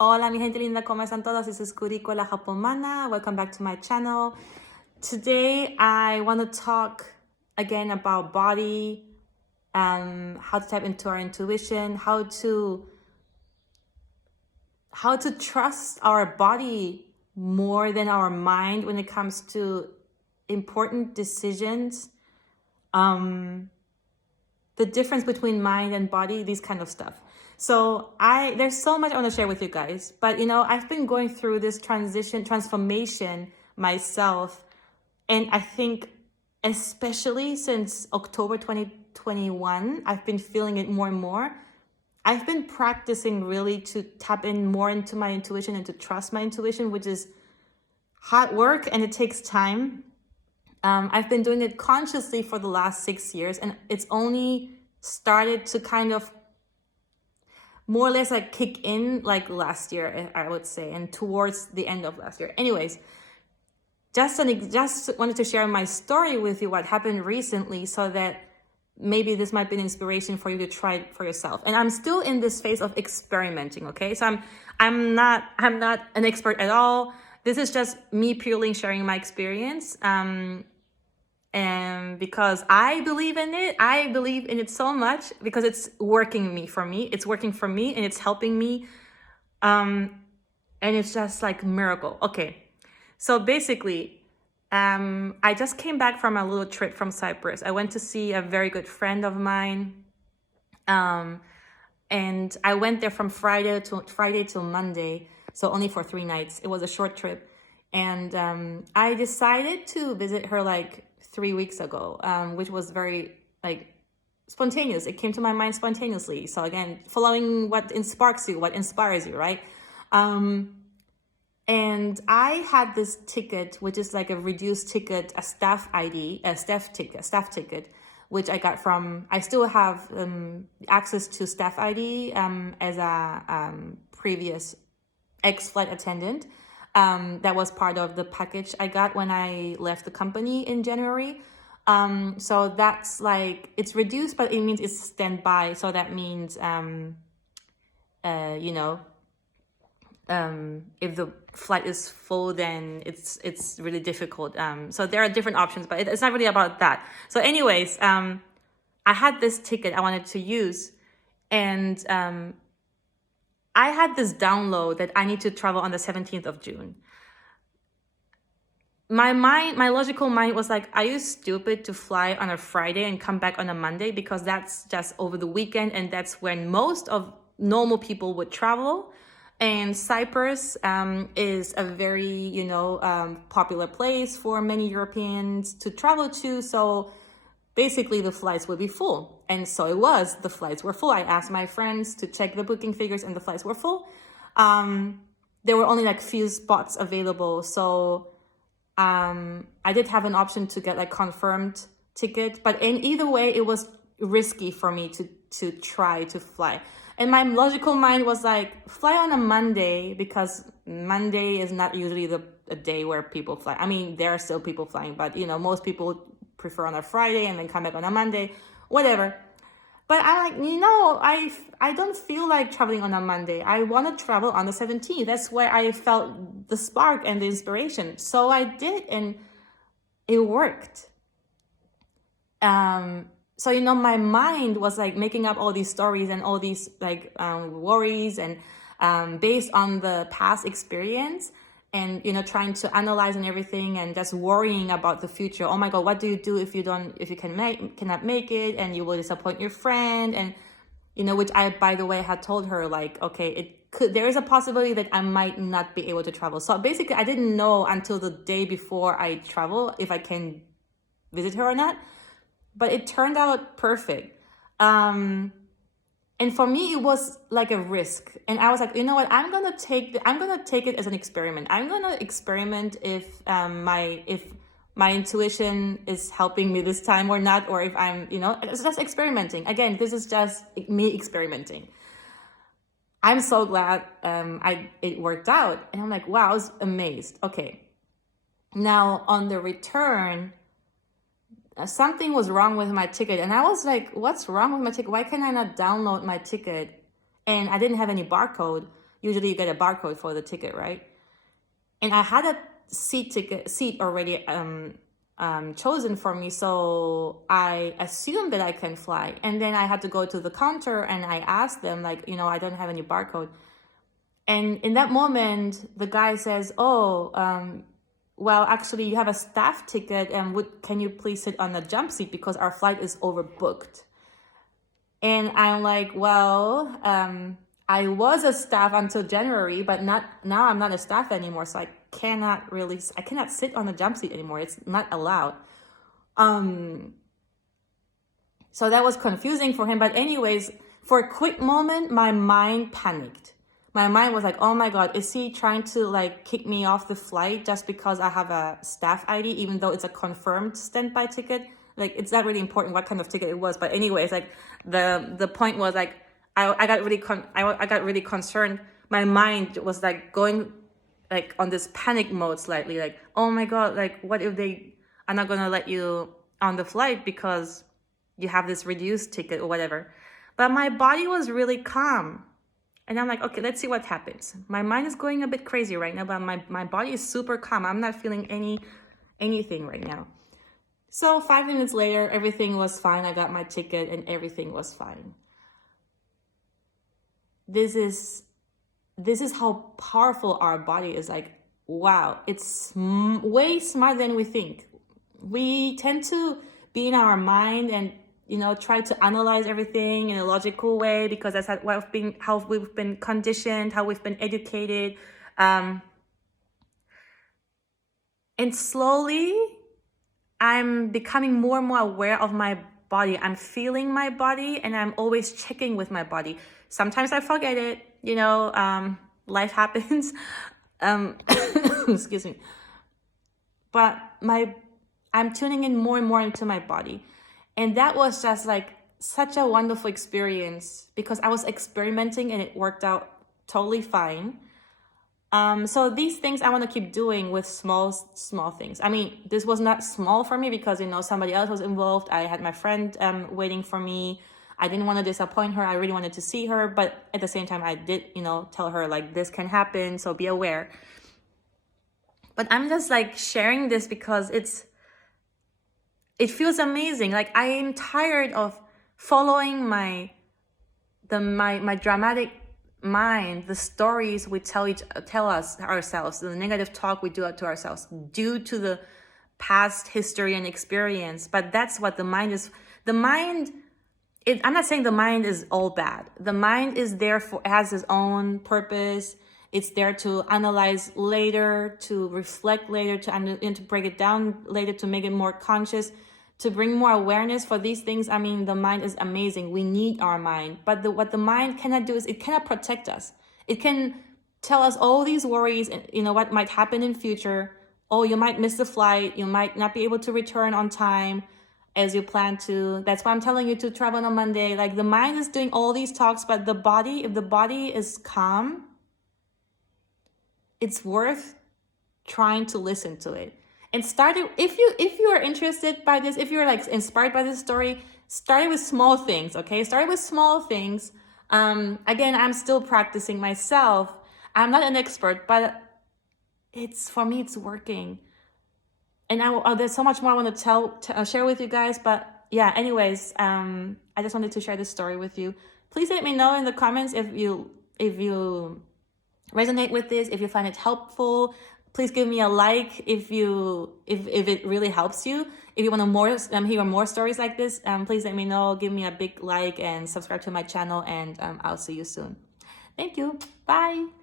Hola mi gente linda, ¿cómo están todos? This is Kuriko la Japomana. Welcome back to my channel. Today I want to talk again about body, how to tap into our intuition, how to trust our body more than our mind when it comes to important decisions, the difference between mind and body, these kind of stuff. So there's so much I want to share with you guys, but I've been going through this transformation myself, and I think especially since October 2021, I've been feeling it more and more. I've been practicing really to tap in more into my intuition and to trust my intuition, which is hard work and it takes time. I've been doing it consciously for the last 6 years, and it's only started to kind of more or less like kick in like last year, I would say, and towards the end of last year. Anyways, just wanted to share my story with you, what happened recently, so that maybe this might be an inspiration for you to try it for yourself. And I'm still in this phase of experimenting, okay? So I'm not an expert at all. This is just me purely sharing my experience. And because I believe in it so much because it's working for me. It's working for me and it's helping me. And it's just like miracle. Okay. So basically, I just came back from a little trip from Cyprus. I went to see a very good friend of mine. And I went there from Friday till Monday. So only for 3 nights. It was a short trip. And I decided to visit her like 3 weeks ago, which was very like spontaneous. It came to my mind spontaneously. So again, following what inspires you, right? And I had this ticket, which is like a reduced ticket, a staff ticket, which I got I still have access to staff ID as a previous ex-flight attendant. That was part of the package I got when I left the company in January. So that's like, it's reduced, but it means it's standby. So that means, if the flight is full, then it's really difficult. So there are different options, but it's not really about that. So anyways, I had this ticket I wanted to use, and I had this download that I need to travel on the 17th of June. My logical mind was like, are you stupid to fly on a Friday and come back on a Monday? Because that's just over the weekend, and that's when most of normal people would travel. And Cyprus is a very, popular place for many Europeans to travel to. So basically the flights would be full. And so it was, the flights were full. I asked my friends to check the booking figures and the flights were full. There were only like few spots available. So I did have an option to get like confirmed ticket, but in either way, it was risky for me to try to fly. And my logical mind was like, fly on a Monday, because Monday is not usually a day where people fly. I mean, there are still people flying, but most people prefer on a Friday and then come back on a Monday, whatever. But I'm like, I don't feel like traveling on a Monday. I want to travel on the 17th. That's where I felt the spark and the inspiration. So I did, and it worked. So, my mind was like making up all these stories and all these like worries, and based on the past experience, and trying to analyze and everything, and just worrying about the future. Oh my God, what do you do if you cannot make it, and you will disappoint your friend? And which I, by the way, had told her like, okay, there is a possibility that I might not be able to travel. So basically, I didn't know until the day before I travel if I can visit her or not. But it turned out perfect. And for me, it was like a risk. And I was like, you know what? I'm gonna take it as an experiment. I'm gonna experiment if my intuition is helping me this time or not, or if I'm, it's just experimenting. Again, this is just me experimenting. I'm so glad it worked out. And I'm like, wow, I was amazed. Okay. Now on the return, something was wrong with my ticket. And I was like, what's wrong with my ticket? Why can I not download my ticket? And I didn't have any barcode. Usually you get a barcode for the ticket, right? And I had a seat already chosen for me, so I assumed that I can fly. And then I had to go to the counter and I asked them, like, you know, I don't have any barcode. And in that moment, the guy says, "Oh, well, actually, you have a staff ticket, and can you please sit on the jump seat because our flight is overbooked?" And I'm like, "Well, I was a staff until January, but now I'm not a staff anymore, so I cannot sit on the jump seat anymore. It's not allowed." So that was confusing for him. But anyways, for a quick moment, my mind panicked. My mind was like, "Oh my God, is he trying to like kick me off the flight just because I have a staff ID, even though it's a confirmed standby ticket?" Like, it's not really important what kind of ticket it was. But anyways, like the point was like, I got really concerned. My mind was like going like on this panic mode slightly, like, "Oh my God, like what if they are not gonna let you on the flight because you have this reduced ticket or whatever." But my body was really calm. And I'm like, okay, let's see what happens. My mind is going a bit crazy right now, but my body is super calm. I'm not feeling anything right now. So 5 minutes later, everything was fine. I got my ticket and everything was fine. This is how powerful our body is. Like, wow, it's way smarter than we think. We tend to be in our mind and, you know, try to analyze everything in a logical way because that's how we've been conditioned, how we've been educated. And slowly, I'm becoming more and more aware of my body. I'm feeling my body and I'm always checking with my body. Sometimes I forget it, you know, life happens. Excuse me. But I'm tuning in more and more into my body. And that was just like such a wonderful experience because I was experimenting and it worked out totally fine. So these things I want to keep doing with small things. I mean, this was not small for me because, you know, somebody else was involved. I had my friend waiting for me. I didn't want to disappoint her. I really wanted to see her. But at the same time, I did, you know, tell her like this can happen. So be aware. But I'm just like sharing this because it feels amazing. Like, I am tired of following my dramatic mind, the stories we tell ourselves, the negative talk we do to ourselves due to the past history and experience. But that's what the mind is. I'm not saying the mind is all bad. The mind is there has its own purpose. It's there to analyze later, to reflect later, to break it down later, to make it more conscious, to bring more awareness for these things. I mean, the mind is amazing. We need our mind. But what the mind cannot do is it cannot protect us. It can tell us all these worries and, you know, what might happen in future. Oh, you might miss the flight. You might not be able to return on time as you plan to. That's why I'm telling you to travel on Monday. Like, the mind is doing all these talks, but the body, if the body is calm, it's worth trying to listen to it. And if you are interested by this, if you're like inspired by this story, start with small things, okay? Start with small things. Again, I'm still practicing myself. I'm not an expert, but for me, it's working. And there's so much more I want to share with you guys. But yeah, anyways, I just wanted to share this story with you. Please let me know in the comments if you resonate with this, if you find it helpful. Please give me a like if it really helps you. If you want to hear more stories like this, please let me know. Give me a big like and subscribe to my channel, and I'll see you soon. Thank you. Bye.